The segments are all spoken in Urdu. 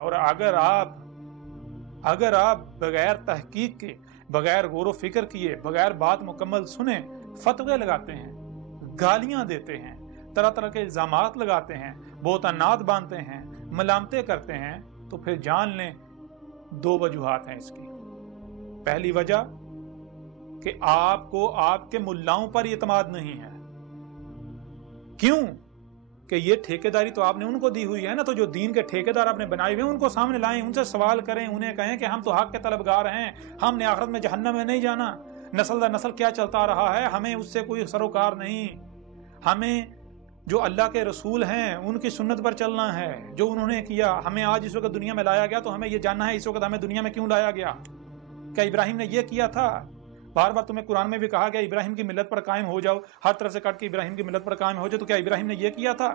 اور اگر آپ بغیر تحقیق کے، بغیر غور و فکر کیے، بغیر بات مکمل سنے فتوے لگاتے ہیں، گالیاں دیتے ہیں، طرح طرح کے الزامات لگاتے ہیں، بہتانات باندھتے ہیں، ملامتیں کرتے ہیں، تو پھر جان لیں دو وجوہات ہیں اس کی۔ پہلی وجہ کہ آپ کو آپ کے ملاؤں پر اعتماد نہیں ہے۔ کیوں؟ کہ یہ ٹھیکیداری تو آپ نے ان کو دی ہوئی ہے نا، تو جو دین کے ٹھیکیدار آپ نے بنائے ہوئے ہیں ان کو سامنے لائیں، ان سے سوال کریں، انہیں کہیں کہ ہم تو حق کے طلبگار ہیں، ہم نے آخرت میں جہنم میں نہیں جانا، نسل در نسل کیا چلتا رہا ہے، ہمیں اس سے کوئی سروکار نہیں، ہمیں جو اللہ کے رسول ہیں ان کی سنت پر چلنا ہے، جو انہوں نے کیا۔ ہمیں آج اس وقت دنیا میں لایا گیا تو ہمیں یہ جاننا ہے اس وقت ہمیں دنیا میں کیوں لایا گیا، کیا ابراہیم نے یہ کیا تھا؟ بار بار تمہیں قرآن میں بھی کہا گیا ابراہیم کی ملت پر قائم ہو جاؤ، ہر طرف سے کٹ کے ابراہیم کی ملت پر قائم ہو جاؤ، تو کیا ابراہیم نے یہ کیا تھا؟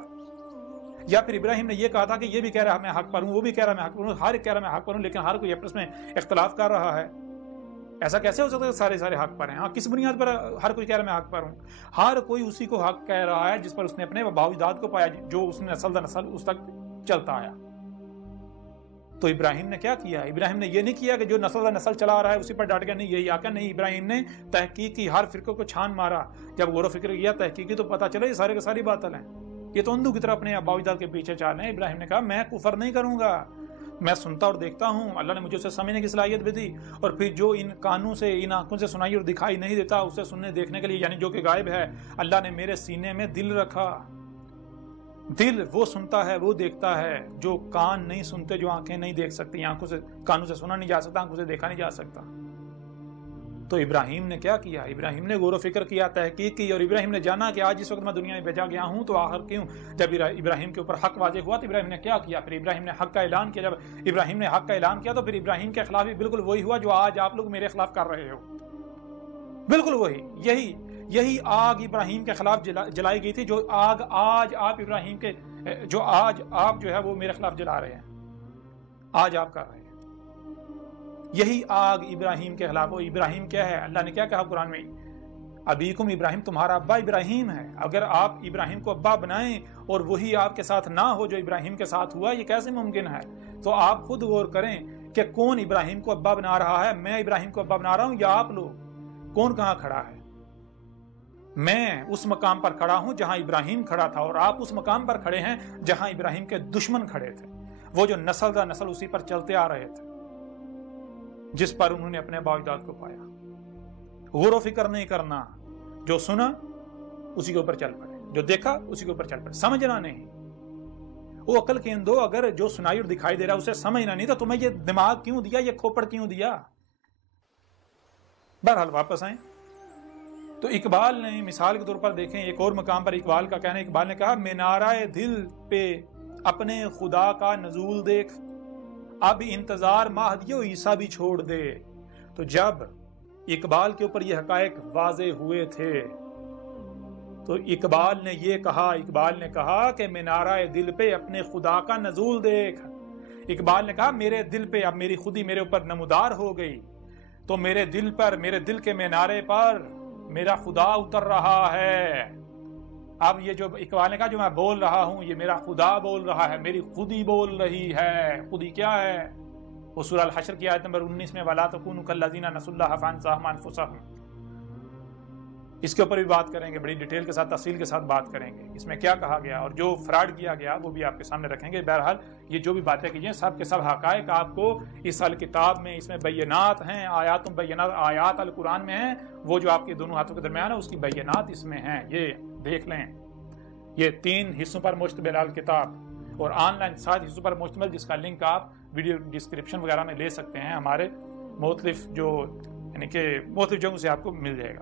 یا پھر ابراہیم نے یہ کہا تھا کہ یہ بھی کہہ رہا ہے میں حق پر ہوں، وہ بھی کہہ رہا ہے میں حق پر ہوں، ہر ایک کہہ رہا ہے میں حق پر ہوں، لیکن ہر کوئی آپس میں اختلاف کر رہا ہے؟ ایسا کیسے ہو سکتا ہے سارے حق پر ہیں؟ ہاں، کس بنیاد پر ہر کوئی کہہ رہا ہے میں حق پر ہوں؟ ہر کوئی اسی کو حق کہہ رہا ہے جس پر اس نے اپنے باپ اجداد کو پایا، جو اس نے نسل در نسل اس تک چلتا آیا۔ تو ابراہیم نے کیا کیا؟ ابراہیم نے یہ نہیں کیا کہ جو نسل در نسل چلا آ رہا ہے اسی پر ڈٹ گیا، نہیں یہی آقا، نہیں، ابراہیم نے تحقیق کی، ہر فرقے کو چھان مارا، جب غور و فکر کیا تحقیقی تو پتہ چلا یہ سارے کے ساری باطل ہیں، یہ تو اندھو کی طرح اپنے ابا اجداد کے پیچھے چال ہیں۔ ابراہیم نے کہا میں کفر نہیں کروں گا، میں سنتا اور دیکھتا ہوں، اللہ نے مجھے اسے سمجھنے کی صلاحیت بھی دی، اور پھر جو ان کانوں سے، ان آنکھوں سے سنائی اور دکھائی نہیں دیتا اسے سننے دیکھنے کے لیے، یعنی جو کہ غائب ہے، اللہ نے میرے سینے میں دل رکھا۔ دل وہ سنتا ہے، وہ دیکھتا ہے جو کان نہیں سنتے، جو آنکھیں نہیں دیکھ سکتی، آنکھوں سے، کانوں سے سنا نہیں جا سکتا، آنکھوں سے دیکھا نہیں جا سکتا۔ تو ابراہیم نے کیا کیا؟ ابراہیم نے غور و فکر کیا، تحقیق کی، اور ابراہیم نے جانا کہ آج اس وقت میں دنیا میں بھیجا گیا ہوں تو آخر کیوں؟ جب ابراہیم کے اوپر حق واضح ہوا تو ابراہیم نے کیا کیا؟ پھر ابراہیم نے حق کا اعلان کیا۔ جب ابراہیم نے حق کا اعلان کیا تو پھر ابراہیم کے خلاف بھی بالکل وہی ہوا جو آج آپ لوگ میرے خلاف کر رہے ہو، بالکل وہی، یہی آگ ابراہیم کے خلاف جلائی گئی تھی، جو آگ آج آپ ابراہیم کے، جو آج آپ جو ہے وہ میرے خلاف جلا رہے ہیں، آج آپ کر رہے ہیں، یہی آگ ابراہیم کے خلاف۔ وہ ابراہیم کیا ہے؟ اللہ نے کیا کہا قرآن میں؟ ابیکم ابراہیم، تمہارا ابا ابراہیم ہے۔ اگر آپ ابراہیم کو ابا بنائیں اور وہی آپ کے ساتھ نہ ہو جو ابراہیم کے ساتھ ہوا، یہ کیسے ممکن ہے؟ تو آپ خود غور کریں کہ کون ابراہیم کو ابا بنا رہا ہے؟ میں ابراہیم کو ابا بنا رہا ہوں یا آپ لوگ؟ کون کہاں کھڑا ہے؟ میں اس مقام پر کھڑا ہوں جہاں ابراہیم کھڑا تھا، اور آپ اس مقام پر کھڑے ہیں جہاں ابراہیم کے دشمن کھڑے تھے، وہ جو نسل در نسل اسی پر چلتے آ رہے تھے، جس پر انہوں نے اپنے باپ اجداد کو پایا۔ غور و فکر نہیں کرنا، جو سنا اسی کے اوپر چل پڑے، جو دیکھا اسی کے اوپر چل پڑے، سمجھنا نہیں۔ وہ عقل کے اندو، اگر جو سنائی اور دکھائی دے رہا اسے سمجھنا نہیں تو تمہیں یہ دماغ کیوں دیا، یہ کھوپڑ کیوں دیا؟ بہرحال واپس آئیں تو اقبال نے مثال کے طور پر دیکھیں، ایک اور مقام پر اقبال کا کہنا ہے، اقبال نے کہا مینارہ دل پہ اپنے خدا کا نزول دیکھ، اب انتظار مہدی و عیسیٰ بھی چھوڑ دے۔ تو جب اقبال کے اوپر یہ حقائق واضح ہوئے تھے تو اقبال نے یہ کہا، اقبال نے کہا کہ مینارہ دل پہ اپنے خدا کا نزول دیکھ۔ اقبال نے کہا میرے دل پہ اب میری خودی میرے اوپر نمودار ہو گئی، تو میرے دل پر، میرے دل کے مینارے پر میرا خدا اتر رہا ہے۔ اب یہ جو اقبال نے کہا جو میں بول رہا ہوں یہ میرا خدا بول رہا ہے، میری خودی بول رہی ہے۔ خودی کیا ہے؟ وہ سورہ الحشر کی آیت نمبر 19 میں وَلَا تَكُونُوا كَالَّذِينَ نَسُوا اللَّهَ فَأَنسَاهُمْ أَنفُسَهُمْ، اس کے اوپر بھی بات کریں گے، بڑی ڈیٹیل کے ساتھ، تفصیل کے ساتھ بات کریں گے اس میں کیا کہا گیا اور جو فراڈ کیا گیا وہ بھی آپ کے سامنے رکھیں گے۔ بہرحال یہ جو بھی باتیں کی ہیں سب کے سب حقائق آپ کو اس کتاب میں، اس میں بینات ہیں، آیات بینات، آیات القرآن میں ہیں، وہ جو آپ کے دونوں ہاتھوں کے درمیان ہے اس کی بینات اس میں ہیں، یہ دیکھ لیں۔ یہ 3 حصوں پر مشتمل کتاب اور آن لائن 7 حصوں پر مشتمل، جس کا لنک آپ ویڈیو ڈسکرپشن وغیرہ میں لے سکتے ہیں، ہمارے مختلف جو یعنی کہ مختلف جگہوں سے آپ کو مل جائے گا۔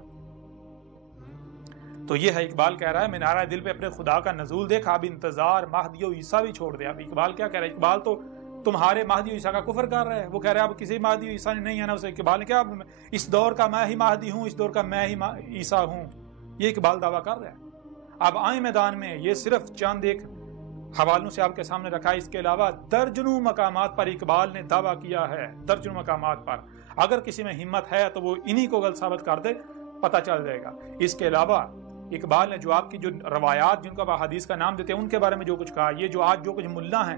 تو یہ ہے اقبال کہہ رہا ہے مینارہ دل پہ اپنے خدا کا نزول دیکھ، اب انتظار مہدی و عیسیٰ بھی چھوڑ دے۔ اب اقبال کیا کہہ رہا ہے؟ اقبال تو تمہارے مہدی و عیسیٰ کا کفر کر رہا ہے، وہ کہہ رہا ہے اب کسی مہدی و عیسیٰ نہیں ہے نا اسے۔ اقبال نے کہا اب اس دور کا میں ہی مہدی ہوں، اس دور کا میں ہی عیسیٰ ہوں، یہ اقبال دعویٰ کر رہا ہے۔ اب آئیں میدان میں، یہ صرف چند ایک حوالوں سے آپ کے سامنے رکھا ہے، اس کے علاوہ درجنوں مقامات پر اقبال نے دعویٰ کیا ہے، درجنوں مقامات پر۔ اگر کسی میں ہمت ہے تو وہ انہی کو غلط ثابت کر دے، پتہ چل جائے گا۔ اس کے علاوہ اقبال نے جو آپ کی جو روایات جن کو آپ حدیث کا نام دیتے ہیں ان کے بارے میں جو کچھ کہا، یہ جو آج جو کچھ ملا ہیں